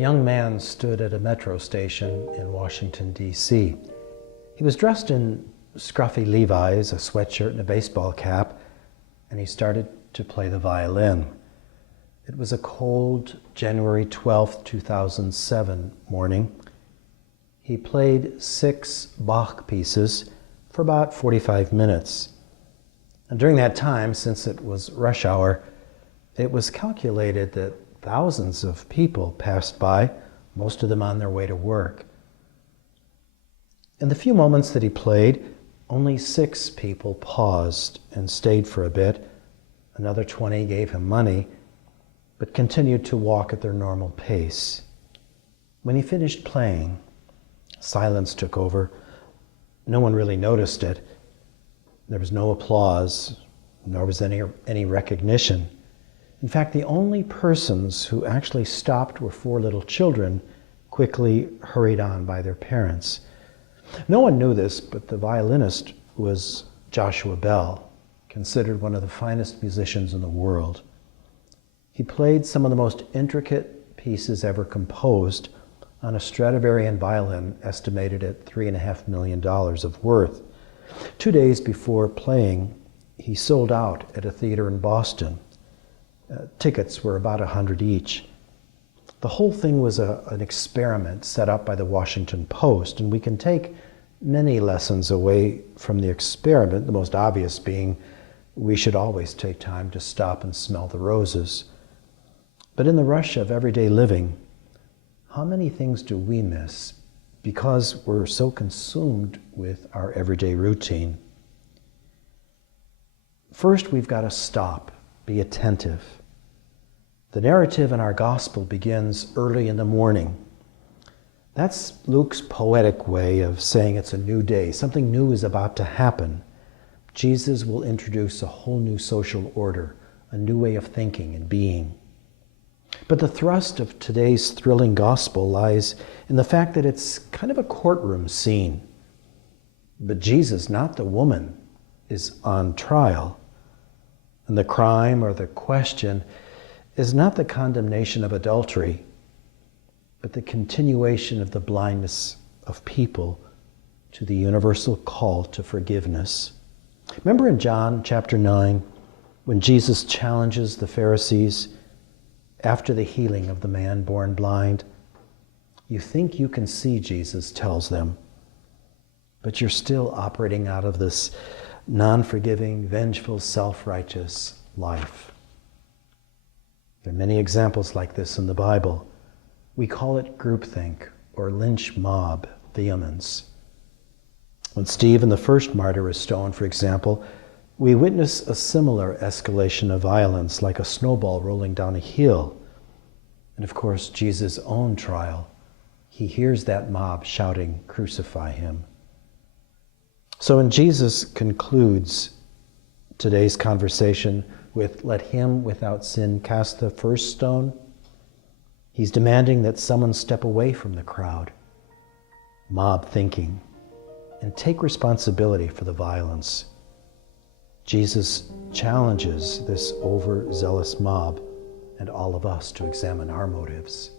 young man stood at a metro station in Washington, D.C. He was dressed in scruffy Levi's, a sweatshirt, and a baseball cap, and he started to play the violin. It was a cold January 12th, 2007 morning. He played 6 Bach pieces for about 45 minutes. And during that time, since it was rush hour, it was calculated that thousands of people passed by, most of them on their way to work. In the few moments that he played, only 6 people paused and stayed for a bit. Another 20 gave him money, but continued to walk at their normal pace. When he finished playing, silence took over. No one really noticed it. There was no applause, nor was any recognition. In fact, the only persons who actually stopped were 4 little children, quickly hurried on by their parents. No one knew this, but the violinist was Joshua Bell, considered one of the finest musicians in the world. He played some of the most intricate pieces ever composed on a Stradivarian violin estimated at $3.5 million of worth. 2 days before playing, he sold out at a theater in Boston. Tickets were about 100 each. The whole thing was an experiment set up by the Washington Post, and we can take many lessons away from the experiment, the most obvious being we should always take time to stop and smell the roses. But in the rush of everyday living, how many things do we miss because we're so consumed with our everyday routine? First, we've got to stop, be attentive. The narrative in our gospel begins early in the morning. That's Luke's poetic way of saying it's a new day. Something new is about to happen. Jesus will introduce a whole new social order, a new way of thinking and being. But the thrust of today's thrilling gospel lies in the fact that it's kind of a courtroom scene. But Jesus, not the woman, is on trial. And the crime or the question is not the condemnation of adultery, but the continuation of the blindness of people to the universal call to forgiveness. Remember in John chapter 9, when Jesus challenges the Pharisees after the healing of the man born blind? You think you can see, Jesus tells them, but you're still operating out of this non-forgiving, vengeful, self-righteous life. There are many examples like this in the Bible. We call it groupthink or lynch mob vehemence. When Stephen, the first martyr, was stoned, for example, we witness a similar escalation of violence, like a snowball rolling down a hill. And of course, Jesus' own trial, he hears that mob shouting, "Crucify him." So when Jesus concludes today's conversation with "Let him without sin cast the first stone," he's demanding that someone step away from the crowd, mob thinking, and take responsibility for the violence. Jesus challenges this overzealous mob and all of us to examine our motives.